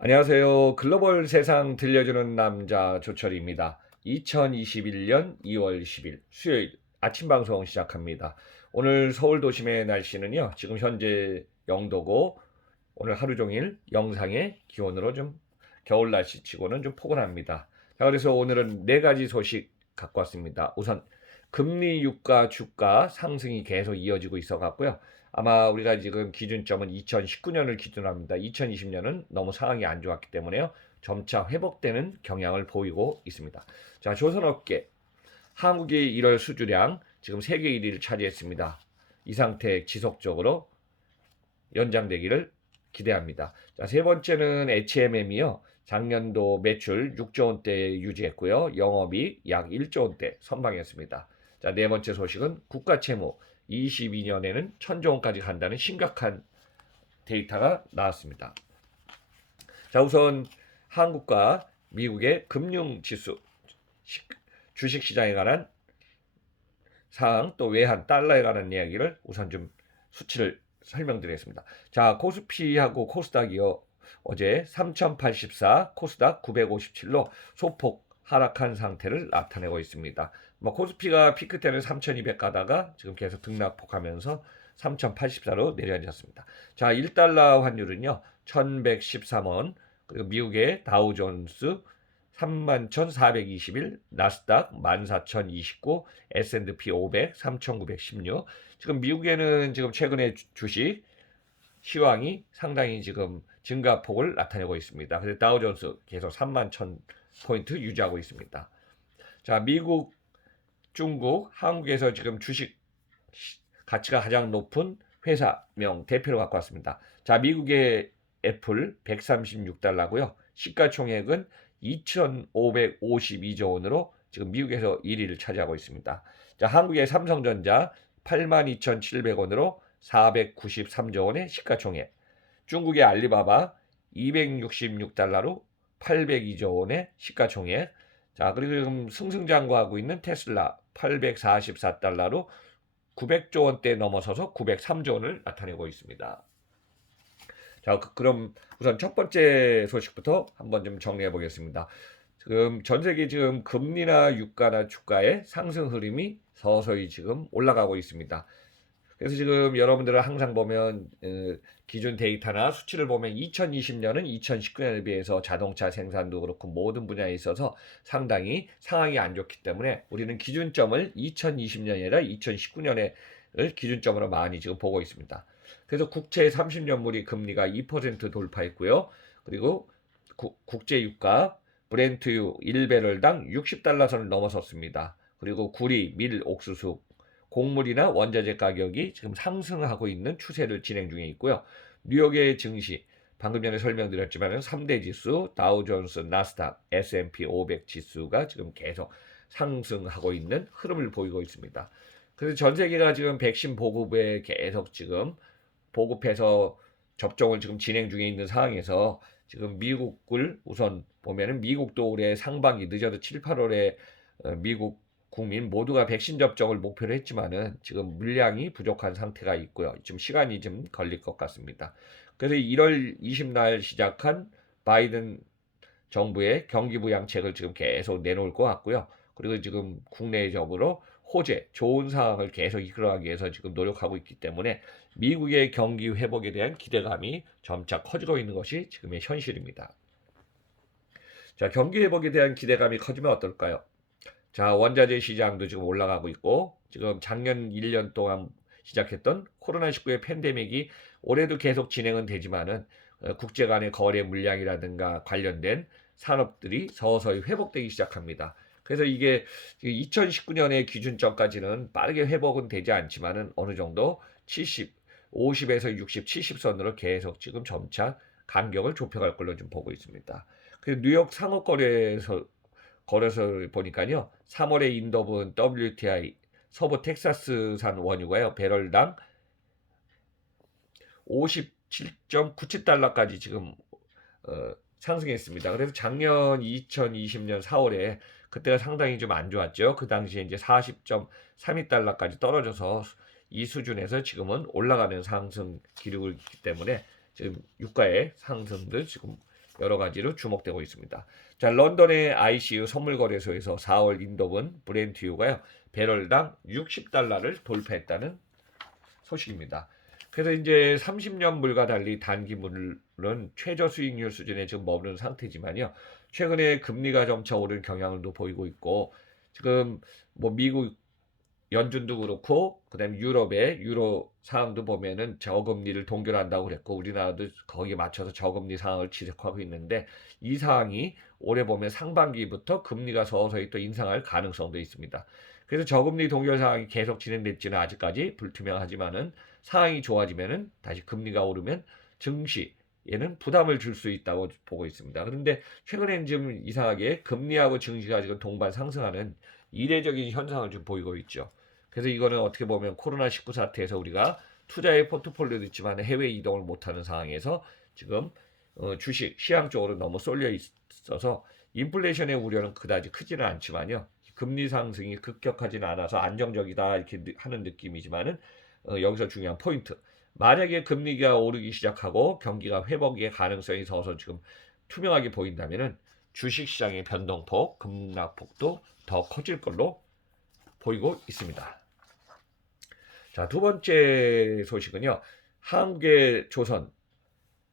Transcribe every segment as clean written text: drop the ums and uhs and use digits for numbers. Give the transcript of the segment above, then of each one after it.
안녕하세요. 글로벌 세상 들려주는 남자 조철입니다. 2021년 2월 10일 수요일 아침 방송 시작합니다. 오늘 서울 도심의 날씨는요, 지금 현재 0도고 오늘 하루 종일 영상의 기온으로 좀 겨울 날씨 치고는 좀 포근합니다. 자, 그래서 오늘은 네 가지 소식 갖고 왔습니다. 우선 금리, 유가, 주가 상승이 계속 이어지고 있어 갖고요. 아마 우리가 지금 기준점은 2019년을 기준으로 합니다. 2020년은 너무 상황이 안 좋았기 때문에요. 점차 회복되는 경향을 보이고 있습니다. 자, 조선업계 한국의 1월 수주량 지금 세계 1위를 차지했습니다. 이 상태 지속적으로 연장되기를 기대합니다. 자, 세 번째는 H&M이요. 작년도 매출 6조 원대 유지했고요. 영업이익 약 1조 원대 선방했습니다. 자, 네 번째 소식은 국가 채무 22년에는 1,000조 원까지 간다는 심각한 데이터가 나왔습니다. 자, 우선 한국과 미국의 금융 지수, 주식 시장에 관한 사항, 또 외환, 달러에 관한 이야기를 우선 좀 수치를 설명드리겠습니다. 자, 코스피하고 코스닥이요. 어제 3084, 코스닥 957로 소폭 하락한 상태를 나타내고 있습니다. 코스피가 피크 때는 3200 가다가 지금 계속 등락폭하면서 3084로 내려앉았습니다. 자, 1달러 환율은요. 1113원, 그리고 미국의 다우존스 31,421, 나스닥 14,029, S&P 500 3,916. 지금 미국에는 지금 최근에 주식 시황이 상당히 지금 증가폭을 나타내고 있습니다. 그래서 다우존스 계속 31,000포인트 유지하고 있습니다. 자, 미국, 중국, 한국에서 지금 주식 가치가 가장 높은 회사명 대표를 갖고 왔습니다. 자, 미국의 애플 136달러고요. 시가총액은 2,552조 원으로 지금 미국에서 1위를 차지하고 있습니다. 자, 한국의 삼성전자 82,700원으로 493조 원의 시가총액. 중국의 알리바바 266달러로 802조 원의 시가총액. 자, 그리고 지금 승승장구하고 있는 테슬라 844달러로 900조 원대 넘어서서 903조 원을 나타내고 있습니다. 자, 그럼 우선 첫 번째 소식부터 한번 좀 정리해 보겠습니다. 지금 전 세계 지금 금리나 유가나 주가의 상승 흐름이 서서히 지금 올라가고 있습니다. 그래서 지금 여러분들은 항상 보면 기준 데이터나 수치를 보면 2020년은 2019년에 비해서 자동차 생산도 그렇고 모든 분야에 있어서 상당히 상황이 안 좋기 때문에 우리는 기준점을 2020년이 아니라 2019년을 기준점으로 많이 지금 보고 있습니다. 그래서 국채 30년물이 금리가 2% 돌파했고요. 그리고 국제 유가 브렌트유 1배럴당 60달러 선을 넘어섰습니다. 그리고 구리, 밀, 옥수수, 곡물이나 원자재 가격이 지금 상승하고 있는 추세를 진행 중에 있고요. 뉴욕의 증시, 방금 전에 설명드렸지만 3대 지수, 다우존스, 나스닥, S&P 500 지수가 지금 계속 상승하고 있는 흐름을 보이고 있습니다. 그래서 전 세계가 지금 백신 보급에 계속 지금 보급해서 접종을 지금 진행 중에 있는 상황에서 지금 미국을 우선 보면은 미국도 올해 상반기 늦어도 7, 8월에 미국 국민 모두가 백신 접종을 목표로 했지만은 지금 물량이 부족한 상태가 있고요. 좀 시간이 좀 걸릴 것 같습니다. 그래서 1월 20날 시작한 바이든 정부의 경기 부양책을 지금 계속 내놓을 것 같고요. 그리고 지금 국내적으로 호재, 좋은 상황을 계속 이끌어가기 위해서 지금 노력하고 있기 때문에 미국의 경기 회복에 대한 기대감이 점차 커지고 있는 것이 지금의 현실입니다. 자, 경기 회복에 대한 기대감이 커지면 어떨까요? 자, 원자재 시장도 지금 올라가고 있고, 지금 작년 1년 동안 시작했던 코로나19의 팬데믹이 올해도 계속 진행은 되지만은 국제 간의 거래 물량이라든가 관련된 산업들이 서서히 회복되기 시작합니다. 그래서 이게 2019년의 기준점까지는 빠르게 회복은 되지 않지만은 어느 정도 70, 50에서 60, 70선으로 계속 지금 점차 간격을 좁혀갈 걸로 좀 보고 있습니다. 그리고 뉴욕 상업거래소 보니까요. 3월에 인도분 WTI 서부 텍사스산 원유가요. 배럴당 57.97달러까지 지금 상승했습니다. 그래서 작년 2020년 4월에 그때가 상당히 좀 안 좋았죠. 그 당시에 이제 40.32달러까지 떨어져서 이 수준에서 지금은 올라가는 상승 기록을 있기 때문에 지금 유가의 상승도 지금 여러 가지로 주목되고 있습니다. 자, 런던의 ICU 선물거래소에서 4월 인도분 브렌트유가요, 배럴당 60달러를 돌파했다는 소식입니다. 그래서 이제 30년 물과 달리 단기물은 최저 수익률 수준에 지금 머무는 상태지만요. 최근에 금리가 점차 오른 경향을 또 보이고 있고, 지금 뭐 미국 연준도 그렇고, 그다음에 유럽의 유로 상황도 보면은 저금리를 동결한다고 그랬고, 우리나라도 거기에 맞춰서 저금리 상황을 지속하고 있는데, 이 상황이 올해 보면 상반기부터 금리가 서서히 또 인상할 가능성도 있습니다. 그래서 저금리 동결 상황이 계속 진행될지는 아직까지 불투명하지만은, 상황이 좋아지면은 다시 금리가 오르면 증시에는 부담을 줄 수 있다고 보고 있습니다. 그런데 최근엔 좀 이상하게 금리하고 증시가 지금 동반 상승하는 이례적인 현상을 좀 보이고 있죠. 그래서 이거는 어떻게 보면 코로나19 사태에서 우리가 투자의 포트폴리오도 있지만 해외 이동을 못하는 상황에서 지금 주식 시장 쪽으로 너무 쏠려 있어서 인플레이션의 우려는 그다지 크지는 않지만요. 금리 상승이 급격하지는 않아서 안정적이다 이렇게 하는 느낌이지만은, 여기서 중요한 포인트. 만약에 금리가 오르기 시작하고 경기가 회복의 가능성이 서서 지금 투명하게 보인다면은 주식시장의 변동폭, 급락폭도 더 커질 걸로 보이고 있습니다. 자, 두 번째 소식은요. 한국의 조선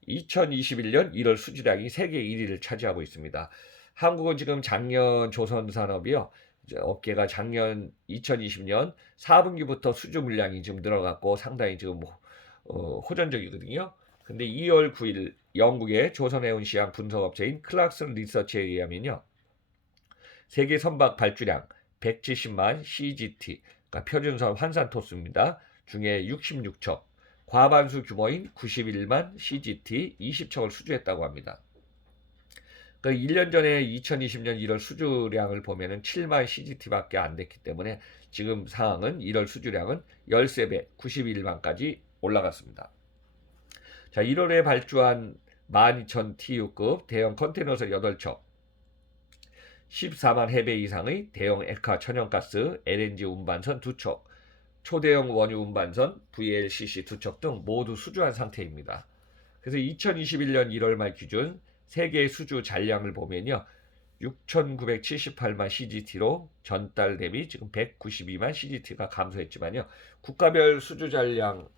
2021년 1월 수주량이 세계 1위를 차지하고 있습니다. 한국은 지금 작년 조선산업이요, 업계가 작년 2020년 4분기부터 수주 물량이 지금 늘어갔고 상당히 지금 호전적이거든요. 근데 2월 9일 영국의 조선해운 시장 분석업체인 클락슨 리서치에 의하면요, 세계 선박 발주량 170만 CGT, 그러니까 표준선 환산 토수입니다. 중에 66척, 과반수 규모인 91만 CGT 20척을 수주했다고 합니다. 그 1년 전에 2020년 1월 수주량을 보면은 7만 CGT밖에 안 됐기 때문에 지금 상황은 1월 수주량은 13배 91만까지 올라갔습니다. 자, 1월에 발주한 12,000TU급 대형 컨테이너선 8척, 14만 해배 이상의 대형 액화 천연가스 LNG 운반선 2척, 초대형 원유 운반선 VLCC 2척 등 모두 수주한 상태입니다. 그래서 2021년 1월 말 기준 세계 수주 잔량을 보면요, 6,978만 CGT로 전달 대비 지금 192만 CGT가 감소했지만요, 국가별 수주 잔량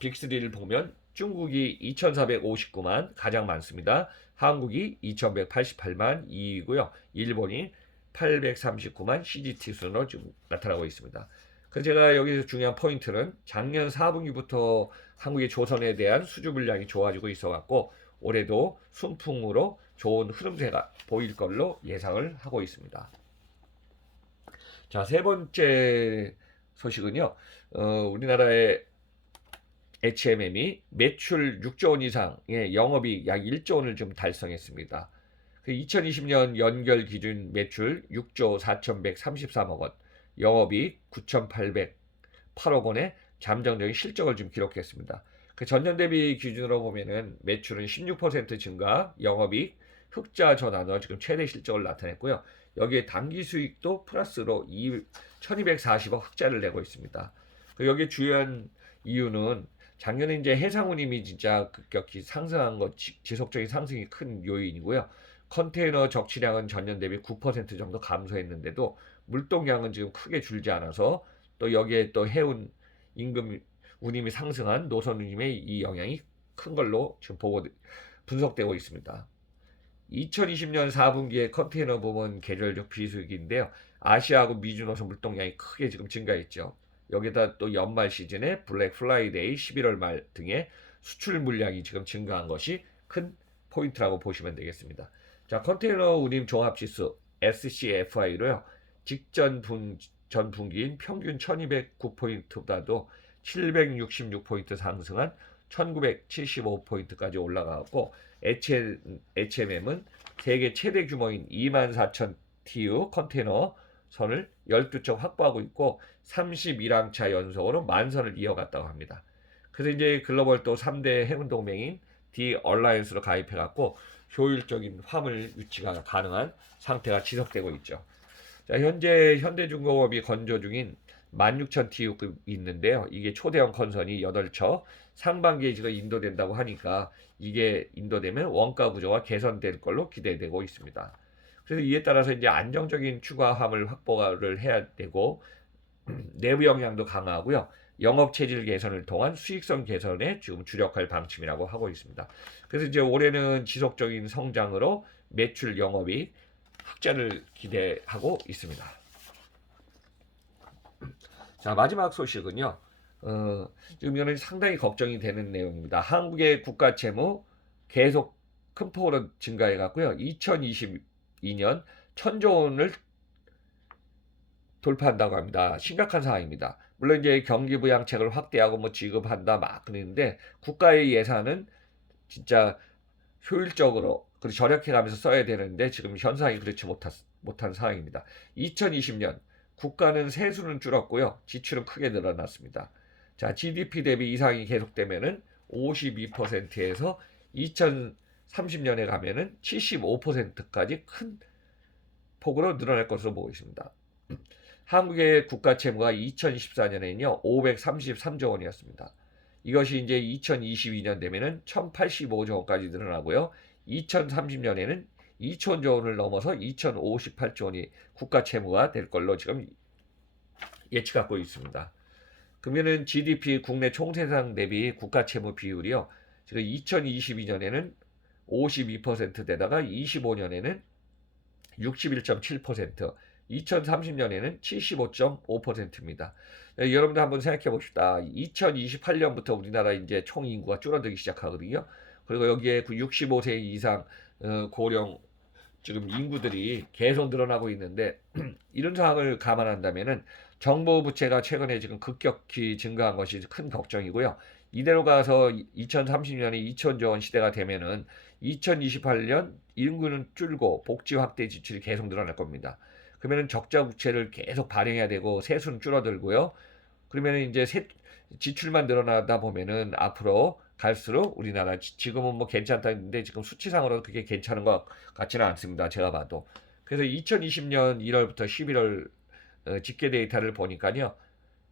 빅3를 보면 중국이 2,459만 가장 많습니다. 한국이 2,188만 2위고요. 일본이 839만 CGT 순으로 지금 나타나고 있습니다. 그래서 제가 여기서 중요한 포인트는 작년 4분기부터 한국의 조선에 대한 수주 물량이 좋아지고 있어갖고 올해도 순풍으로 좋은 흐름세가 보일 걸로 예상을 하고 있습니다. 자, 세 번째 소식은요, 우리나라의 HMM이 매출 6조 원 이상의 영업이익 약 1조 원을 좀 달성했습니다. 2020년 연결 기준 매출 6조 4,133억 원, 영업이익 9,808억 원의 잠정적인 실적을 좀 기록했습니다. 그 전년 대비 기준으로 보면은 매출은 16% 증가, 영업이익 흑자 전환으로 지금 최대 실적을 나타냈고요. 여기에 당기 수익도 플러스로 1,240억 흑자를 내고 있습니다. 여기에 주요한 이유는 작년에 이제 해상운임이 진짜 급격히 상승한 것, 지속적인 상승이 큰 요인이고요. 컨테이너 적치량은 전년 대비 9% 정도 감소했는데도 물동량은 지금 크게 줄지 않아서, 또 여기에 또 해운 임금 운임이 상승한 노선 운임의 이 영향이 큰 걸로 지금 분석되고 있습니다. 2020년 4분기에 컨테이너 부문 계절적 비수익인데요. 아시아하고 미주 노선 물동량이 크게 지금 증가했죠. 여기다 또 연말 시즌에 블랙 프라이데이 11월 말 등의 수출 물량이 지금 증가한 것이 큰 포인트라고 보시면 되겠습니다. 자, 컨테이너 운임 종합지수 SCFI로요. 전 분기인 평균 1209포인트보다도 766포인트 상승한 1975포인트까지 올라가고, HMM은 세계 최대 규모인 24,000 TU 컨테이너 선을 12척 확보하고 있고 31항차 연속으로 만선을 이어갔다고 합니다. 그래서 이제 글로벌 또 3대 해운 동맹인 D 얼라이언스로 가입해갖고 효율적인 화물 유치가 가능한 상태가 지속되고 있죠. 자, 현재 현대중공업이 건조 중인 16,000 TU급 있는데요. 이게 초대형 컨선이 8척 상반기에 지금 인도된다고 하니까 이게 인도되면 원가 구조가 개선될 걸로 기대되고 있습니다. 그래서 이에 따라서 이제 안정적인 추가함을 확보를 해야 되고 내부 역량도 강화하고요. 영업 체질 개선을 통한 수익성 개선에 지금 주력할 방침이라고 하고 있습니다. 그래서 이제 올해는 지속적인 성장으로 매출 영업이 확장을 기대하고 있습니다. 자, 마지막 소식은요. 지금 이거는 상당히 걱정이 되는 내용입니다. 한국의 국가 채무 계속 큰 폭으로 증가해 갔고요. 2022년 1,000조 원을 돌파한다고 합니다. 심각한 상황입니다. 물론 이제 경기 부양책을 확대하고 뭐 지급한다 막 그러는데 국가의 예산은 진짜 효율적으로 그리고 절약해 가면서 써야 되는데 지금 현상이 그렇지 못한 상황입니다. 2020년 국가는 세수는 줄었고요. 지출은 크게 늘어났습니다. 자, GDP 대비 이상이 계속되면은 52%에서 2030년에 가면은 75%까지 큰 폭으로 늘어날 것으로 보고 있습니다. 한국의 국가 채무가 2014년에는요 533조 원이었습니다. 이것이 이제 2022년 되면은 1,085조 원까지 늘어나고요. 2030년에는 2,000조 원을 넘어서 2,058조 원이 국가 채무가 될 걸로 지금 예측하고 있습니다. 그러면은 GDP 국내 총생산 대비 국가 채무 비율이요. 지금 2022년에는 52%대다가 25년에는 61.7%, 2030년에는 75.5%입니다. 여러분들 한번 생각해 봅시다. 2028년부터 우리나라 이제 총 인구가 줄어들기 시작하거든요. 그리고 여기에 65세 이상 고령 지금 인구들이 계속 늘어나고 있는데 이런 상황을 감안한다면은 정부 부채가 최근에 지금 급격히 증가한 것이 큰 걱정이고요. 이대로 가서 2030년에 2,000조 원 시대가 되면은 2028년 인구는 줄고 복지 확대 지출이 계속 늘어날 겁니다. 그러면은 적자 부채를 계속 발행해야 되고 세수는 줄어들고요. 그러면은 이제 지출만 늘어나다 보면은 앞으로 갈수록 우리나라 지금은 뭐 괜찮다는데 지금 수치상으로 그게 괜찮은 것 같지는 않습니다. 제가 봐도. 그래서 2020년 1월부터 11월 집계 데이터를 보니까요.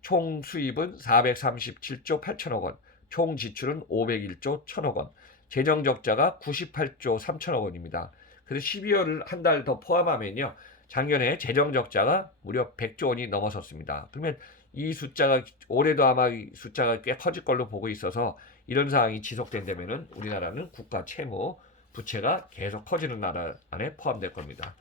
총 수입은 437조 8천억 원, 총 지출은 501조 1천억 원, 재정 적자가 98조 3천억 원입니다. 그래서 12월을 한 달 더 포함하면요. 작년에 재정 적자가 무려 100조 원이 넘어섰습니다. 그러면 이 숫자가 올해도 아마 이 숫자가 꽤 커질 걸로 보고 있어서 이런 상황이 지속된다면은 우리나라는 국가 채무 부채가 계속 커지는 나라 안에 포함될 겁니다.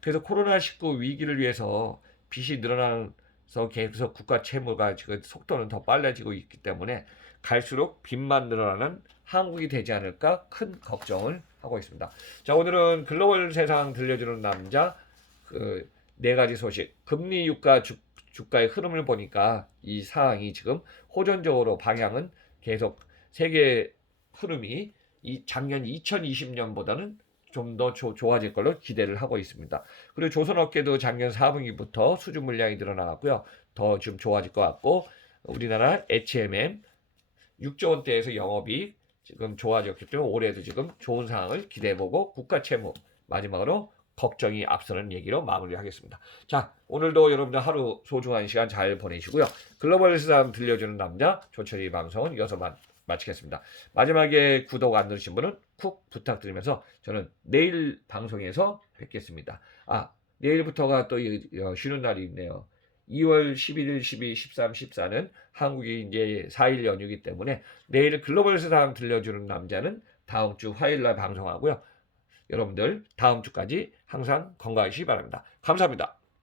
그래서 코로나19 위기를 위해서 빚이 늘어나서 계속 국가 채무가 지금 속도는 더 빨라지고 있기 때문에 갈수록 빚만 늘어나는 한국이 되지 않을까 큰 걱정을 하고 있습니다. 자, 오늘은 글로벌 세상 들려주는 남자 네 가지 소식, 금리 유가 주가의 흐름을 보니까 이 상황이 지금 호전적으로 방향은 계속 세계 흐름이 이 작년 2020년보다는 좀 더 좋아질 걸로 기대를 하고 있습니다. 그리고 조선업계도 작년 4분기부터 수주 물량이 늘어나고요. 더 좀 좋아질 것 같고 우리나라 HMM 6조 원대에서 영업이 지금 좋아졌기 때문에 올해도 지금 좋은 상황을 기대해보고 국가 채무 마지막으로 걱정이 앞서는 얘기로 마무리하겠습니다. 자, 오늘도 여러분들 하루 소중한 시간 잘 보내시고요. 글로벌 세상 들려주는 남자 조철희 방송은 여기서 마치겠습니다. 마지막에 구독 안 누르신 분은 쿡 부탁드리면서 저는 내일 방송에서 뵙겠습니다. 아, 내일부터가 또 쉬는 날이 있네요. 2월 11일, 12, 13, 14는 한국이 이제 4일 연휴이기 때문에 내일 글로벌 세상 들려주는 남자는 다음 주 화요일 날 방송하고요. 여러분들 다음 주까지 항상 건강하시기 바랍니다. 감사합니다.